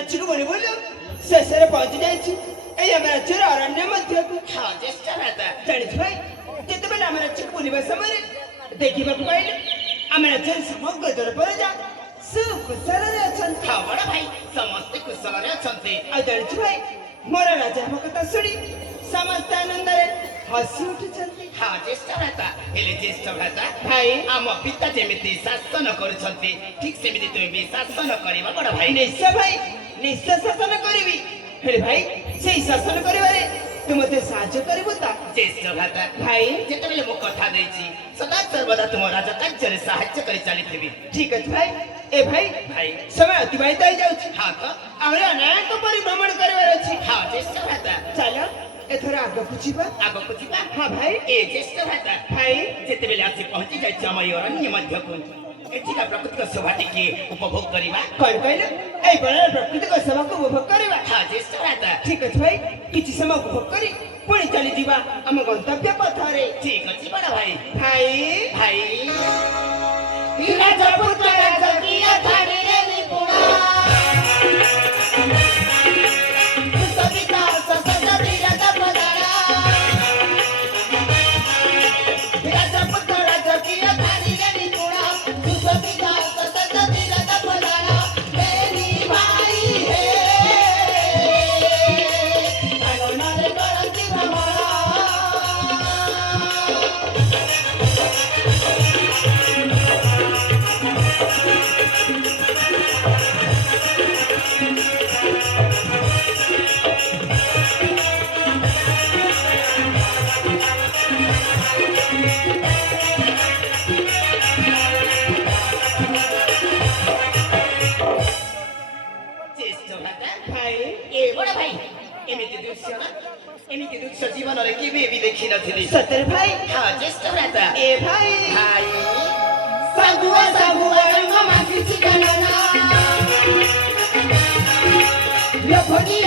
ରାଜ୍ୟକୁ ବୋଳି ବୋଲୁ ଶେଷରେ ପହଞ୍ଚି ଯାଇଛି ଏଇ ଆମ ରାଜ୍ୟର ଅରଣ୍ୟ ମଧ୍ୟକୁ। ହଁ ଜ୍ୟେଷ୍ଠ ଭ୍ରାତା ଜାଣିଛୁ ଭାଇ ଯେତେବେଳେ ଆମ ରାଜ୍ୟକୁ ବୁଲିବା ସମୟରେ ଦେଖିବାକୁ ପାଇଲେ ଆମ ରାଜ୍ୟର ସମଗ୍ର ଜନପରଜା ସୁକୁଶଳରେ ଅଛନ୍ତି। ହଁ ବଡ଼ ଭାଇ ସମସ୍ତେ କୁଶଳରେ ଅଛନ୍ତି। ଆଉ ଜାଣିଛୁ ଭାଇ ମୋର ରାଜାଙ୍କ କଥା ଶୁଣି ସମସ୍ତେ ଆନନ୍ଦରେ ହସି ଉଠୁଛନ୍ତି। ହଁ ଜ୍ୟେଷ୍ଠ ଭ୍ରାତା ହେଲେ ଜ୍ୟେଷ୍ଠ ଭ୍ରାତା ଭାଇ ଆମ ପିତା ଯେମିତି ଶାସନ କରୁଛନ୍ତି ଠିକ ସେମିତି ତୁମେ ବି ଶାସନ କରିବ ବଡ଼ ଭାଇ। ନିଶ୍ଚୟ ଭାଇ ନିଶ୍ଚୟ ଶାସନ କରିବି। ହେଲେ ଭାଇ ସେଇ ଶାସନ କରିବାରେ ତୁ ମତେ ସାହାଯ୍ୟ କରିବୁ ତ? ଜ୍ୟେଷ୍ଠ ଭ୍ରାତା ଭାଇ ଯେତେବେଳେ ମୁଁ କଥା ଦେଇଛି ସଦା ସର୍ବଦା ତୁମ ରାଜକାର୍ଯ୍ୟରେ ସାହାଯ୍ୟ କରି ଚାଲିଥିବି। ଠିକ ଅଛି ଭାଇ। ଏ ଭାଇ ଭାଇ ସମୟ ଅତିବାହିତ ହେଇଯାଉଛି। ହଁ ତ ଆହୁରି ଅନେକ ପରିଭ୍ରମଣ କରିବାର ଅଛି। ହଁ ଜ୍ୟେଷ୍ଠ ଭ୍ରାତା ଚାଲ ଏଥର ଆଗକୁ ଯିବା। ଆଗକୁ ଯିବା। ହଁ ଭାଇ ଏ ଜ୍ୟେଷ୍ଠ ଭ୍ରାତା ଭାଇ ଯେତେବେଳେ ଆସି ପହଞ୍ଚି ଯାଇଛୁ ଆମ ଏଇ ଅରଣ୍ୟ ମଧ୍ୟକୁ ଏଠିକା ପ୍ରାକୃତିକ ଶୋଭା ଟିକେ ଉପଭୋଗ କରିବା। କଣ କହିଲେ? ଏଇ ବଣର ପ୍ରାକୃତିକ ସେବାକୁ ଉପଭୋଗ କରିବା। ହଁ ଜ୍ୟେଷ୍ଠ ଭ୍ରାତା ଠିକ ଅଛି ଭାଇ କିଛି ସମୟ ଉପଭୋଗ କରି ପୁଣି ଚାଲିଯିବା ଆମ ଗନ୍ତବ୍ୟ ପଥରେ। ଠିକ ଅଛି ବଡ଼ ଭାଇ। ଭାଇ ଭାଇ ରାଜପୁତ୍ର ରାଜକୀୟ ଧାଡ଼ିରେ ନିପୁଣ ସୁସଜ୍ଜିତ ସଶସ୍ତ୍ର ବିରାଟ ପ୍ରଧାନ ରାଜପୁତ୍ର ରାଜକୀୟ ଧାଡ଼ିରେ ନିପୁଣ ସୁସଜ୍ଜିତ ସଶସ୍ତ୍ର ବିରାଟ ପ୍ରଧାନ ହେରି ଭାଇ ହେ ଆନନ୍ଦରେ କରନ୍ତି ଭ୍ରମଣ। ଜ୍ୟେଷ୍ଠ ଭ୍ରାତା ଭାଇ ଏ ବଡ଼ ଭାଇ ଏମିତି ଦୃଶ୍ୟ ନା ଏମିତି ଦୃଶ୍ୟ ଜୀବନରେ କେବେ ବି ଦେଖିନଥିଲି। ସତରେ ଭାଇ ହଁ ଜ୍ୟେଷ୍ଠ ଭ୍ରାତା ଏ ଭାଇ ଭାଇ ସବୁଆ ସବୁଆ ରଙ୍ଗ ମାଗିଛି ଗଣନା ଲୋଭନୀୟ